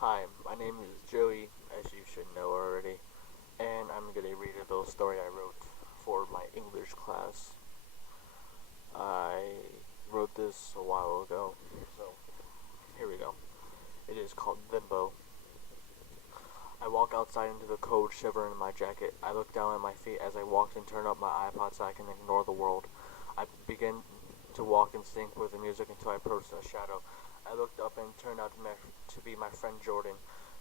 Hi, my name is Joey, as you should know already, and I'm going to read a little story I wrote for my English class. I wrote this a while ago, so here we go. It is called Limbo. I walk outside into the cold, shivering in my jacket. I look down at my feet as I walked and turned up my iPod so I can ignore the world. I begin to walk in sync with the music until I approached a shadow. I looked up and turned out to be my friend Jordan.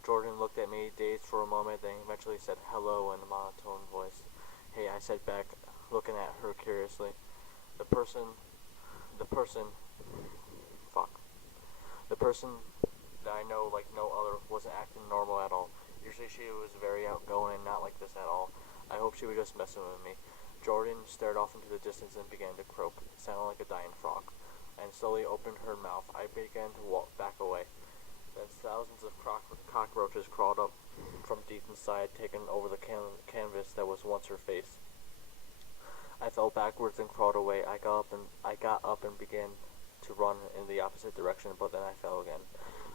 Jordan looked at me, dazed for a moment, then eventually said hello in a monotone voice. Hey, I said back, looking at her curiously. The person, the person, fuck. The person that I know like no other wasn't acting normal at all. Usually she was very outgoing and not like this at all. I hope she was just messing with me. Jordan stared off into the distance and began to croak. It sounded like a dying frog. And slowly opened her mouth. I began to walk back away. Then thousands of cockroaches crawled up from deep inside, taking over the canvas that was once her face. I fell backwards and crawled away. I got up and began to run in the opposite direction, but then I fell again.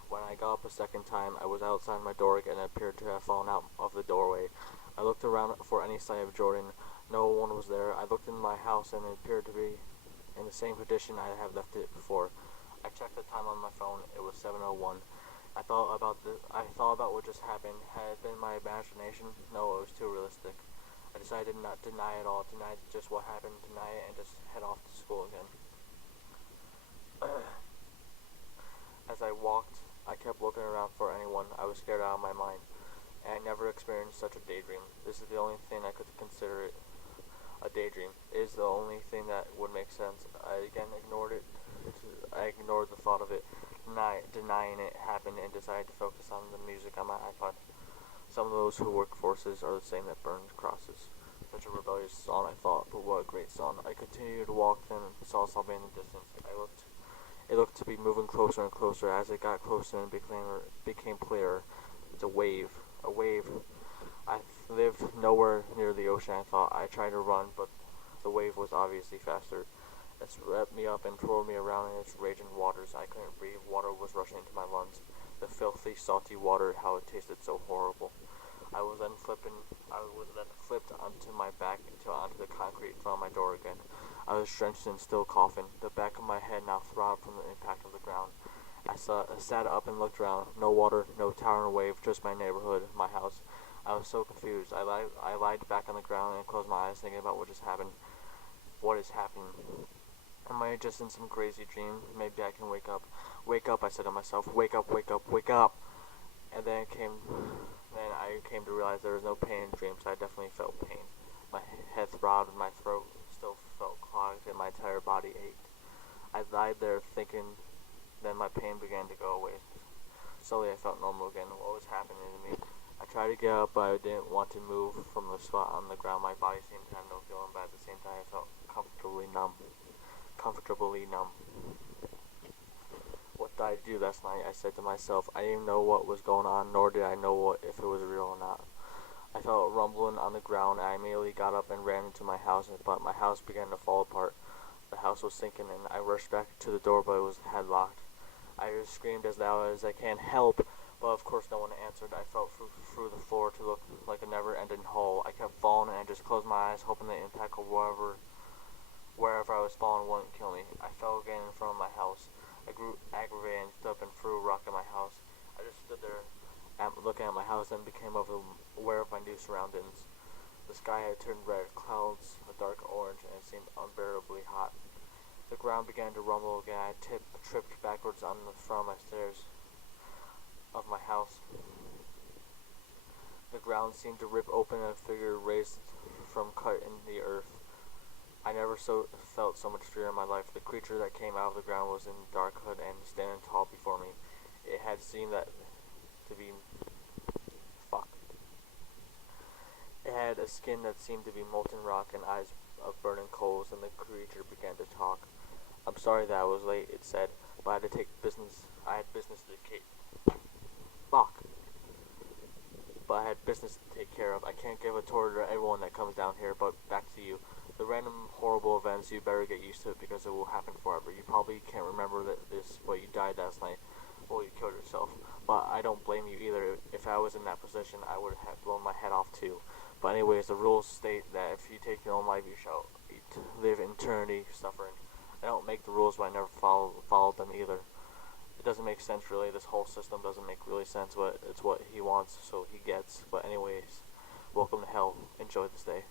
When I got up a second time, I was outside my door again and appeared to have fallen out of the doorway. I looked around for any sign of Jordan. No one was there. I looked in my house and it appeared to be in the same condition I had left it before. I checked the time on my phone. It was 7:01. I thought about what just happened. Had it been my imagination? No, it was too realistic. I decided not to deny it all, deny just what happened, deny it, and just head off to school again. As I walked, I kept looking around for anyone. I was scared out of my mind, and I never experienced such a daydream. This is the only thing I could consider it a daydream. It is the only thing that would make sense. I again ignored it. I ignored the thought of it, denying it happened, and decided to focus on the music on my iPod. Some of those who work forces are the same that burn crosses. Such a rebellious song, I thought, but what a great song. I continued to walk, then saw something in the distance. It looked to be moving closer and closer. As it got closer and became clearer, it's a wave. A wave. I lived nowhere near the ocean, I thought. I tried to run, but the wave was obviously faster. It swept me up and twirled me around in its raging waters. I couldn't breathe. Water was rushing into my lungs. The filthy, salty water, how it tasted so horrible. I was then flipped onto my back onto the concrete in front of my door again. I was drenched and still coughing. The back of my head now throbbed from the impact of the ground. I sat up and looked around. No water, no tower and wave, just my neighborhood, my house. I was so confused. I lied back on the ground and closed my eyes, thinking about what just happened. What is happening? Am I just in some crazy dream? Maybe I can wake up. Wake up, I said to myself. Wake up, wake up, wake up. And then I came to realize there was no pain in dreams. I definitely felt pain. My head throbbed and my throat still felt clogged and my entire body ached. I lied there thinking, then my pain began to go away. Slowly I felt normal again. What was happening to me? I tried to get up, but I didn't want to move from the spot on the ground. My body seemed to have no feeling, but at the same time I felt comfortably numb. What did I do last night? I said to myself. I didn't know what was going on, nor did I know if it was real or not. I felt rumbling on the ground, and I immediately got up and ran into my house, but my house began to fall apart. The house was sinking, and I rushed back to the door, but it had locked. I just screamed as loud as I can, help! But of course no one answered. I fell through the floor to look like a never-ending hole. I kept falling, and I just closed my eyes, hoping the impact of wherever I was falling wouldn't kill me. I fell again in front of my house. I grew aggravated and stood up and threw a rock at my house. I just stood there looking at my house and became aware of my new surroundings. The sky had turned red, clouds a dark orange, and it seemed unbearably hot. The ground began to rumble again. I tripped backwards on the front of my stairs of my house. The ground seemed to rip open and a figure raised from cut in the earth. I never felt so much fear in my life. The creature that came out of the ground was in dark hood and standing tall before me. It had seemed to be It had a skin that seemed to be molten rock and eyes of burning coals, and the creature began to talk. I'm sorry that I was late, it said, but I had business to take care of. I can't give a tour to everyone that comes down here, but back to you. The random horrible events, you better get used to it because it will happen forever. You probably can't remember this, but you died last night. well, you killed yourself. But I don't blame you either. If I was in that position, I would have blown my head off too. But anyways, the rules state that if you take your own life, you shall live in eternity suffering. I don't make the rules, but I never followed them either. It doesn't make sense really. This whole system doesn't make really sense, but it's what he wants, so he gets. But anyways, welcome to hell. Enjoy this day.